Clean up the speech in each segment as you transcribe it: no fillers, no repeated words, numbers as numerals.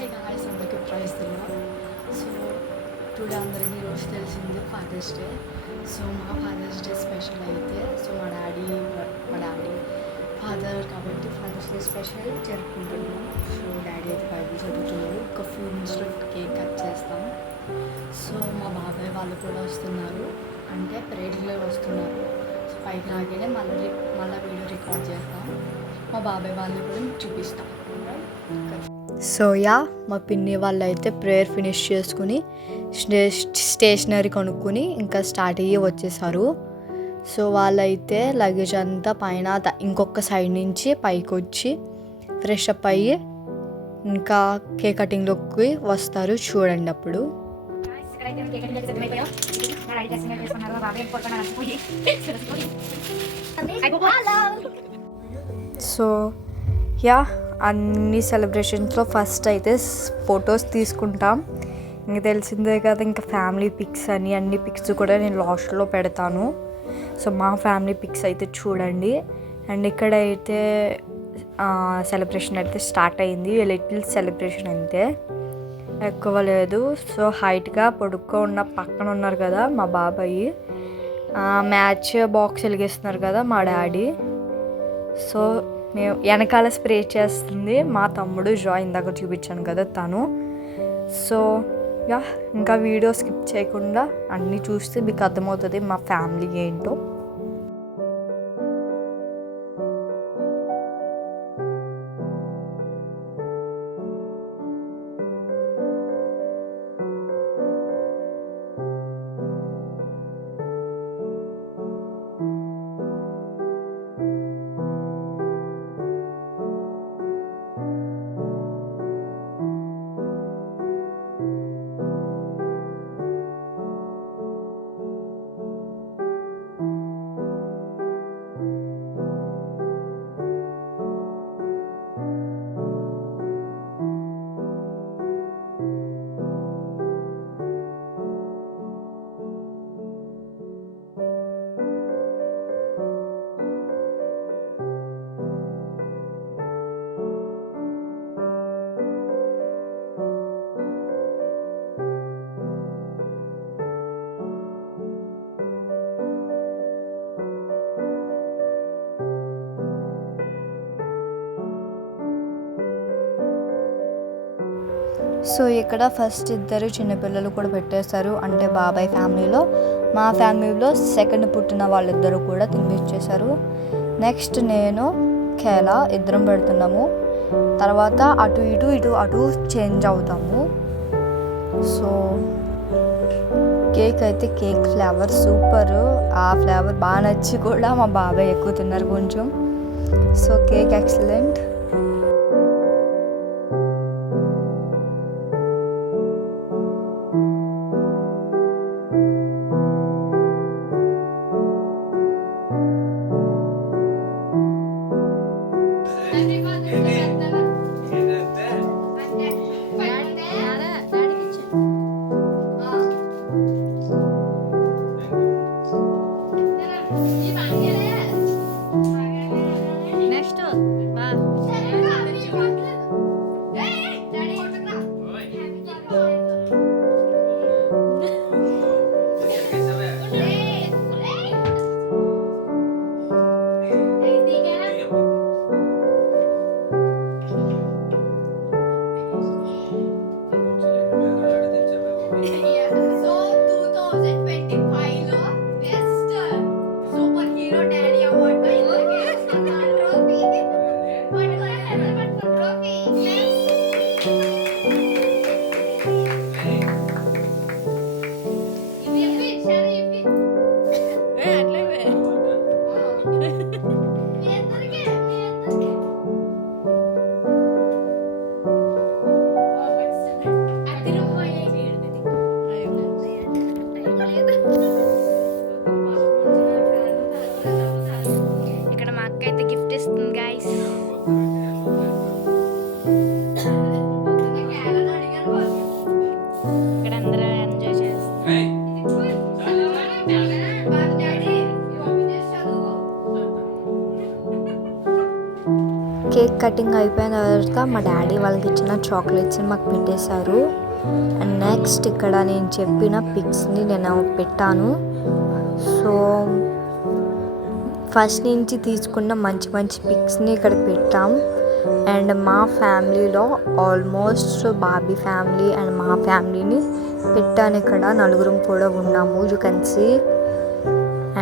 Hey guys, అందరికీ praise తెల్లా. So today అందరికీ ఈరోజు తెలిసింది ఫాదర్స్ డే. సో మా ఫాదర్స్ డే స్పెషల్ అయితే మా డాడీ ఫాదర్ కాబట్టి ఫాదర్స్ డే స్పెషల్ జరుపుకుంటున్నాం. సో డాడీ అయితే బైబిల్ చదువుతున్నారు. ఒక ఫ్యూ మినిట్స్లో కేక్ కట్ చేస్తాం. సో మా బాబాయ్ వాళ్ళు కూడా వస్తున్నారు, అంటే ప్రేయర్లో వస్తున్నారు. సో పైకి రాగానే మళ్ళీ వీడియో రికార్డ్ చేస్తాం. మా బాబాయ్ వాళ్ళు కూడా మీకు చూపిస్తాం. సో మా పిన్ని వాళ్ళు అయితే ప్రేయర్ ఫినిష్ చేసుకుని స్టేషనరీ కొనుక్కొని ఇంకా స్టార్ట్ అయ్యి వచ్చేసారు. సో వాళ్ళైతే లగేజ్ అంతా పైన ఇంకొక సైడ్ నుంచి పైకి వచ్చి ఫ్రెష్ అప్ అయ్యి ఇంకా కేక్ కటింగ్లోకి వస్తారు. చూడండి అప్పుడు. సో అన్ని సెలబ్రేషన్స్లో ఫస్ట్ అయితే ఫొటోస్ తీసుకుంటాం. ఇంకా తెలిసిందే కదా, ఇంకా ఫ్యామిలీ పిక్స్ అని అన్ని పిక్స్ కూడా నేను లాస్ట్లో పెడతాను. సో మా ఫ్యామిలీ పిక్స్ అయితే చూడండి. అండ్ ఇక్కడైతే సెలబ్రేషన్ అయితే స్టార్ట్ అయింది. లిటిల్ సెలబ్రేషన్ అయితే ఎక్కువ లేదు. సో హైట్గా పొడుగ్గా ఉన్న పక్కన ఉన్నారు కదా మా బాబాయ్, మ్యాచ్ బాక్స్ వెలిగిస్తున్నారు కదా మా డాడీ. సో మేము వెనకాల స్ప్రే చేస్తుంది మా తమ్ముడు జాయ్, ఇందాక చూపించాను కదా తను. సో ఇంకా వీడియో స్కిప్ చేయకుండా అన్నీ చూస్తే మీకు అర్థమవుతుంది మా ఫ్యామిలీ ఏంటో. సో ఇక్కడ ఫస్ట్ ఇద్దరు చిన్నపిల్లలు కూడా పెట్టేశారు, అంటే బాబాయ్ ఫ్యామిలీలో. మా ఫ్యామిలీలో సెకండ్ పుట్టిన వాళ్ళిద్దరూ కూడా తినిపించేశారు. నెక్స్ట్ నేను కేలా ఇద్దరం పెడుతున్నాము. తర్వాత అటు అటు చేంజ్ అవుతాము. సో కేక్ అయితే కేక్ ఫ్లేవర్ సూపర్. ఆ ఫ్లేవర్ బాగా నచ్చి కూడా మా బాబాయ్ ఎక్కువ తిన్నారు కొంచెం. So cake excellent. కటింగ్ అయిపోయిన తర్వాత మా డాడీ వాళ్ళకి ఇచ్చిన చాక్లెట్స్ని మాకు పెట్టేశారు. అండ్ నెక్స్ట్ ఇక్కడ నేను చెప్పిన పిక్స్ని నేను పెట్టాను. సో ఫస్ట్ నుంచి తీసుకున్న మంచి మంచి పిక్స్ని ఇక్కడ పెట్టాం. అండ్ మా ఫ్యామిలీలో ఆల్మోస్ట్ బాబీ ఫ్యామిలీ అండ్ మా ఫ్యామిలీని పెట్టాను. ఇక్కడ నలుగురం కూడా ఉన్నాము, you can see.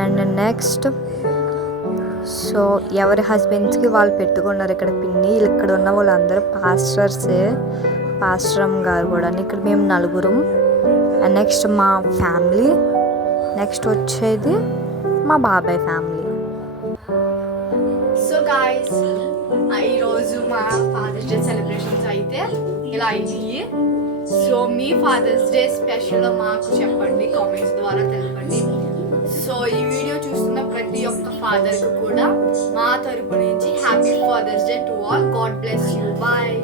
And next so ఎవరి హస్బెండ్స్కి వాళ్ళు పెట్టుకున్నారు ఇక్కడ పిన్ని. ఇక్కడ ఉన్న వాళ్ళందరూ పాస్టర్సే, పాస్టరమ్ గారు కూడా. ఇక్కడ మేము నలుగురం. అండ్ నెక్స్ట్ మా ఫ్యామిలీ, నెక్స్ట్ వచ్చేది మా బాబాయ్ ఫ్యామిలీ. సో గాయస్, ఈరోజు మా ఫాదర్స్ డే సెలబ్రేషన్స్ అయితే ఇలా అయ్యాయి. సో మీ ఫాదర్స్ డే స్పెషల్ మాకు చెప్పండి, కామెంట్స్ ద్వారా తెలపండి. సో ఈ వీడియో చూస్తున్న ప్రతి ఒక్క ఫాదర్కి కూడా మా తరపు నుంచి happy Father's Day to all. God bless you. Bye.